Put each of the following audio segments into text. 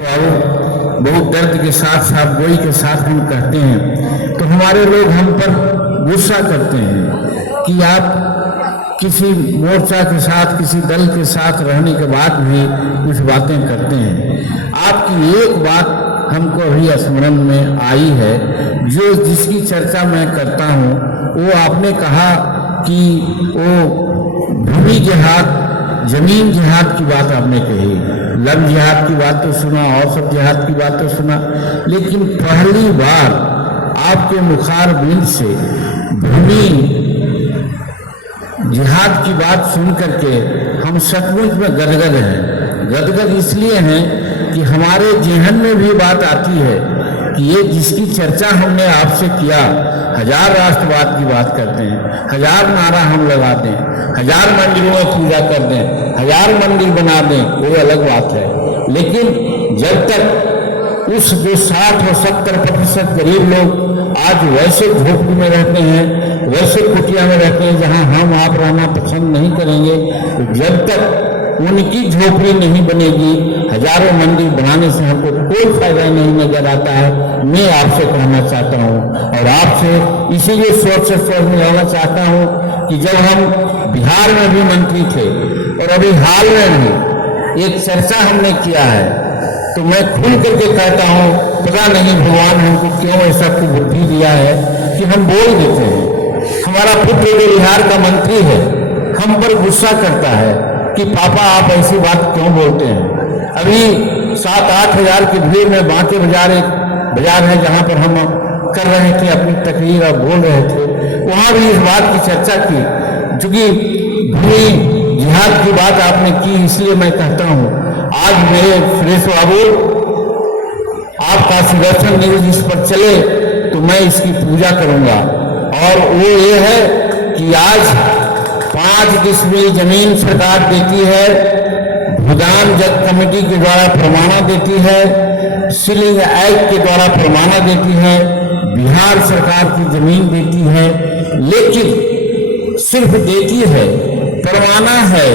बहुत दर्द के साथ साथ गोई के साथ हम कहते हैं तो हमारे लोग हम पर गुस्सा करते हैं कि आप किसी मोर्चा के साथ किसी दल के साथ रहने के बाद भी कुछ बातें करते हैं। आपकी एक बात हमको अभी स्मरण में आई है, जो जिसकी चर्चा मैं करता हूँ, वो आपने कहा कि वो भूमि जिहाद, जमीन जिहाद की बात आपने कही। लव जिहाद की बात तो सुना और सब जिहाद की बात तो सुना, लेकिन पहली बार आपके मुखार बिंद से भूमि जिहाद की बात सुन करके हम सचमुच में गदगद हैं। गदगद इसलिए हैं कि हमारे जेहन में भी बात आती है कि ये जिसकी चर्चा हमने आपसे किया, हजार राष्ट्रवाद की बात करते हैं, हजार नारा हम लगा दें, हजार मंदिरों में पूजा कर दें, हजार मंदिर बना दें, वो अलग बात है। लेकिन जब तक उस जो 60 और 70% गरीब लोग आज वैसे झोपड़ी में रहते हैं, वैसे कुटिया में रहते हैं जहां हम आप रहना पसंद नहीं करेंगे, तो जब तक उनकी झोपड़ी नहीं बनेगी, हजारों मंदिर बनाने से हमको कोई फायदा नहीं नजर आता है। मैं आपसे कहना चाहता हूँ और आपसे इसीलिए सोच से सोच में लाना चाहता हूँ कि जब हम बिहार में भी मंत्री थे और अभी हाल में भी एक चर्चा हमने किया है, तो मैं खुल करके कहता हूँ, पता नहीं भगवान हमको क्यों ऐसा बुद्धि दिया है कि हम बोल देते हैं। हमारा पुत्र जो बिहार का मंत्री है हम पर गुस्सा करता है कि पापा आप ऐसी बात क्यों बोलते हैं। अभी 7-8 हजार की भीड़ में बांके बाजार एक बाजार है जहां पर हम कर रहे थे अपनी तकरीर और बोल रहे थे, वहां भी इस बात की चर्चा की। चूंकि भूमि जिहाद की बात आपने की, इसलिए मैं कहता हूं आज मेरे सुरेश बाबू आपका सुदर्शन न्यूज इस पर चले तो मैं इसकी पूजा करूंगा। और वो ये है कि आज 5 डिसमिल जमीन सरकार देती है, भूदान जज कमेटी के द्वारा प्रमाणा देती है, सीलिंग एक्ट के द्वारा प्रमाणा देती है, बिहार सरकार की जमीन देती है, लेकिन सिर्फ देती है, प्रमाणा है।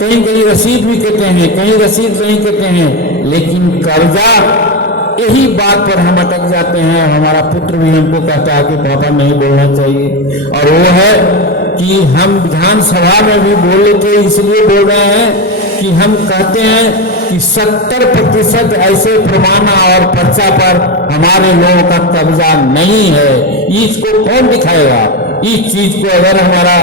कहीं कहीं रसीद भी कहते हैं, कहीं रसीद नहीं कहते हैं, लेकिन कर्जा, यही बात पर हम अटक जाते हैं। हमारा पुत्र भी हमको कहता है कि पापा नहीं बोलना चाहिए, और वो है कि हम विधानसभा में भी बोल लेते, इसलिए बोल रहे हैं कि हम कहते हैं कि 70% ऐसे प्रमाणा और पर्चा पर हमारे लोगों का कब्जा नहीं है। इसको कौन दिखाएगा? इस चीज को अगर हमारा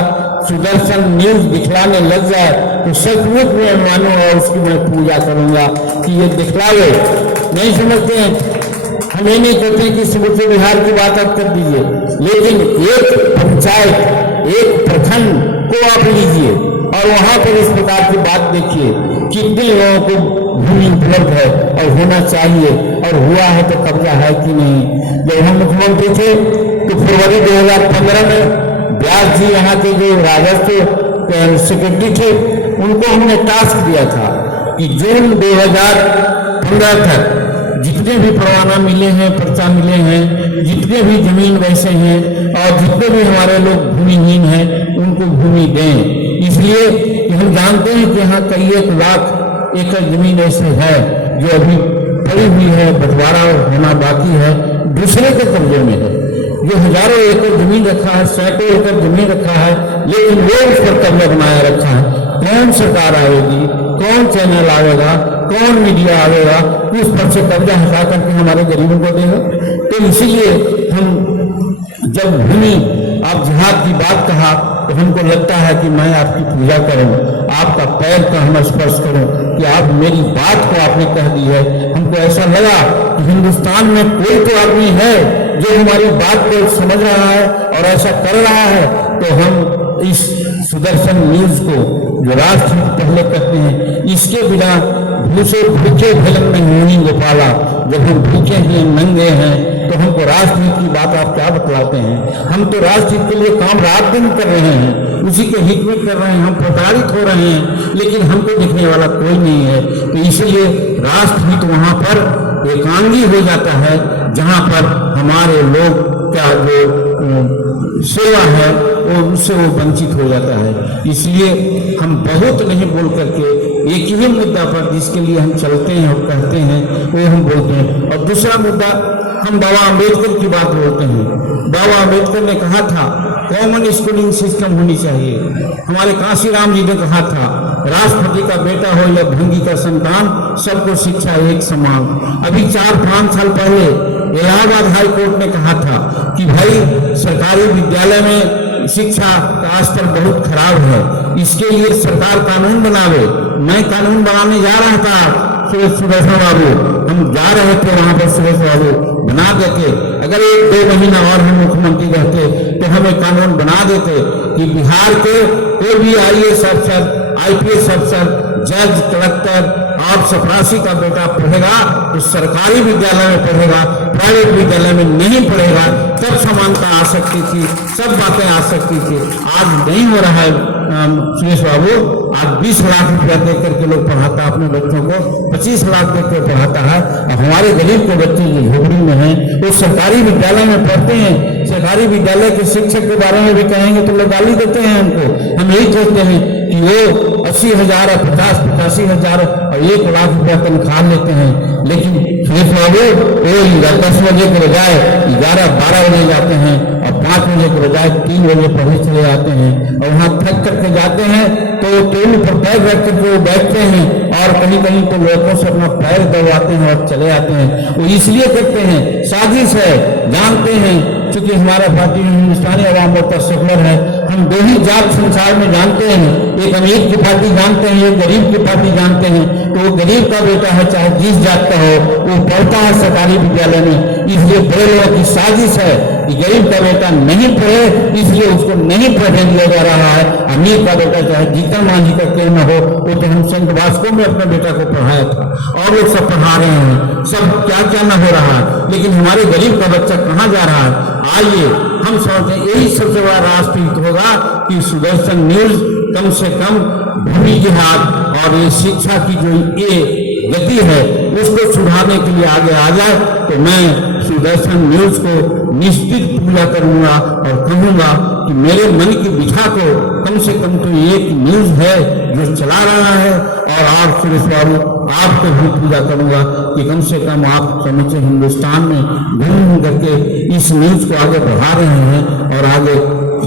सुदर्शन न्यूज दिखलाने लग जाए तो सचमुच में मानो और उसकी मैं पूजा करूंगा कि ये दिखलावे। नहीं समझते हैं, हम ये नहीं कहते कि समूचे बिहार की बात आप कर दीजिए, लेकिन एक पंचायत, एक प्रखंड को आप लीजिए और वहां पर इस प्रकार की बात देखिए, कितने लोगों को भूमि उपलब्ध है और होना चाहिए, और हुआ है तो कब्जा है कि नहीं। जब हम मुख्यमंत्री थे तो फरवरी 2015 में व्यास जी यहाँ के जो राजस्व सेक्रेटरी थे, उनको हमने टास्क दिया था कि जून 2015 तक जितने भी परवाना मिले हैं, पर्चा मिले हैं, जितने भी जमीन वैसे हैं और जितने भी हमारे लोग भूमिहीन हैं उनको भूमि दें। इसलिए कि हम जानते हैं कि यहाँ कई 1 लाख एकड़ जमीन ऐसे है जो अभी पड़ी हुई है, बंटवारा होना बाकी है, दूसरे के कब्जे में है, जो हजारों एकड़ जमीन रखा है, सैकड़ों एकड़ जमीन रखा है, लेकिन वो उस पर कब्जा बनाया रखा है। कौन सरकार आएगी, कौन चैनल आएगा, कौन मीडिया आएगा उस पर से कब्जा हटा करके हमारे गरीबों को देगा? तो इसीलिए हम जब भूमि आप जिहाद की बात कहा तो हमको लगता है कि मैं आपकी पूजा करूं, आपका पैर का हम स्पर्श करूं कि आप मेरी बात को आपने कह दी है। हमको ऐसा लगा कि हिंदुस्तान में कोई तो आदमी है जो हमारी बात को समझ रहा है और ऐसा कर रहा है, तो हम इस सुदर्शन न्यूज को जो राष्ट्र पहले कहते हैं, इसके बिना भूसे भूखे भलन में नहीं गोपाला, जब हम भूखे हैं, नंगे हैं, तो हमको राष्ट्र की बात आप क्या बतलाते हैं? हम तो राष्ट्र के लिए काम रात दिन कर रहे हैं, उसी के हित में कर रहे हैं, हम प्रताड़ित हो रहे हैं, लेकिन हमको दिखने वाला कोई नहीं है। तो इसलिए राष्ट्रहित वहां पर एकांगी हो जाता है जहां पर हमारे लोग का जो सेवा है वो उससे वो वंचित हो जाता है। इसलिए हम बहुत नहीं बोल करके एक ही मुद्दा पर जिसके लिए हम चलते हैं और कहते हैं वो हम बोलते हैं। और दूसरा मुद्दा, हम बाबा अम्बेडकर की बात बोलते हैं। बाबा अम्बेडकर ने कहा था कॉमन स्कूलिंग सिस्टम होनी चाहिए। हमारे कांशीराम जी ने कहा था राष्ट्रपति का बेटा हो या भंगी का संतान, सबको शिक्षा एक समान। अभी 4-5 साल पहले इलाहाबाद हाई कोर्ट ने कहा था कि भाई सरकारी विद्यालय में शिक्षा का स्तर बहुत खराब है, इसके लिए सरकार कानून बनावे। मैं कानून बनाने जा रहा था सुरेश बाबू, हम जा रहे थे वहां पर, सुरेश बाबू बना देते। अगर 1-2 महीना और हम मुख्यमंत्री रहते तो हमें कानून बना देते कि बिहार के कोई भी IAS अफसर, IPS अफसर, जज, कलेक्टर और चपरासी का बेटा पढ़ेगा तो सरकारी विद्यालय में पढ़ेगा, प्राइवेट विद्यालय में नहीं पढ़ेगा। तब समानता आ सकती थी, सब बातें आ सकती थी। आज नहीं हो रहा है सुरेश बाबू। आज 20 लाख रुपया देकर के लोग पढ़ाता है अपने बच्चों को, 25 लाख देकर पढ़ाता है। हमारे गरीब के बच्चे जो झोपड़ी में हैं वो सरकारी विद्यालय में पढ़ते हैं। सरकारी विद्यालय के शिक्षक के बारे में भी कहेंगे तो लोग गाली देते हैं हमको। हम यही सोचते हैं कि वो 80,000 और 50-85,000 और 1 लाख रुपया तनख्वाह लेते हैं। लेकिन सुरेश बाबू वो 10 बजे के बजाय 11-12 बजे जाते हैं और 5 बजे के बजाय 3 बजे पढ़ने चले जाते हैं और वहां थक करके जाते हैं तो टेबल पर पैर रख करके वो बैठते हैं और कहीं कहीं तो लोगों से अपना पैर दबाते हैं और चले जाते हैं। वो इसलिए करते हैं, साजिश है, जानते हैं। चूंकि हमारा पार्टी हिंदुस्तानी अवाम मोर्चा सेकुलर है, हम 2 ही जात संसार में जानते हैं, एक अमीर की पार्टी जानते हैं, एक गरीब की पार्टी जानते हैं। तो वो गरीब का बेटा है चाहे जिस जात का हो, वो पढ़ता है सरकारी विद्यालय में। इसलिए बड़े लोगों की साजिश है कि गरीब का बेटा नहीं पढ़े, इसलिए उसको नहीं पढ़ने दिया जा रहा है। अमीर का बेटा चाहे जीतन मांझी का क्यों न हो, वो तो हम संत वास्को में अपने बेटा को पढ़ाया था और लोग सब पढ़ा रहे हैं, सब क्या क्या न हो रहा है। लेकिन हमारे गरीब का बच्चा कहाँ जा रहा है? आइए हम समझते हैं यही सबसे बड़ा राष्ट्रहित होगा कि सुदर्शन न्यूज कम से कम भूमि जिहाद और ये शिक्षा की जो ये गति है उसको सुधारने के लिए आगे आ जाए। तो मैं सुदर्शन न्यूज को निश्चित पूजा करूंगा और कहूंगा कि मेरे मन की बिछा को कम से कम तो एक न्यूज है जो चला रहा है। और आप सुरेश बाबू आपको भी पूजा करूंगा कि कम से कम आप समूचे हिंदुस्तान में घूम करके इस न्यूज को आगे बढ़ा रहे हैं और आगे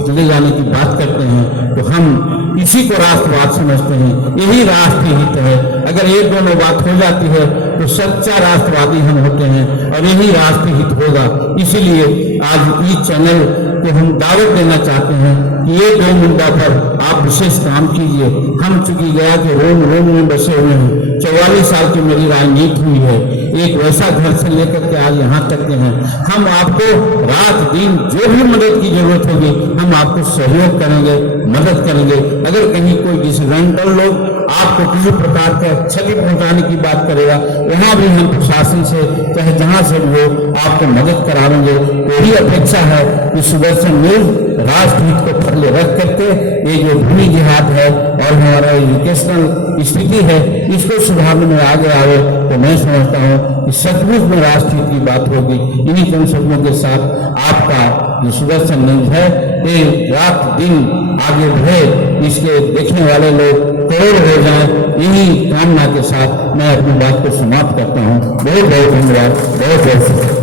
चले जाने की बात करते हैं। तो हम इसी को राष्ट्रवाद समझते हैं, यही राष्ट्रीय हित है। अगर एक दोनों बात हो जाती है तो सच्चा राष्ट्रवादी हम होते हैं और यही राष्ट्रीय हित होगा। इसीलिए आज इस चैनल को हम दावत देना चाहते हैं कि ये 2 मुद्दा पर आप विशेष काम कीजिए। हम चूंकि गया के रोम में बसे हुए हैं, 44 साल की मेरी राजनीति हुई है, एक वैसा घर से लेकर के आज यहाँ तक के हैं। हम आपको रात दिन जो भी मदद की जरूरत होगी हम आपको सहयोग करेंगे, मदद करेंगे। अगर कहीं कोई डिसरेंटल लोग आपको किसी प्रकार का क्षति पहुंचाने की बात करेगा, वहां भी हम प्रशासन से चाहे जहां से भी हो आपको मदद कराएंगे। यही अपेक्षा है कि सुदर्शन न्यूज राष्ट्रहित को पहले रख करके ये जो भूमि जिहाद है और हमारा एजुकेशनल स्थिति है इसको सुधारने में आगे आए। तो मैं समझता हूँ कि सचमुच में राष्ट्रहित की बात होगी। इन्हीं कंसेप्टों के साथ आपका जो सुदर्शन न्यूज है ये रात दिन आगे बढ़े, इसके देखने वाले लोग करोड़ हो जाए, यही कामना के साथ मैं अपनी बात को समाप्त करता हूँ। बहुत बहुत धन्यवाद, बहुत बहुत शुक्रिया।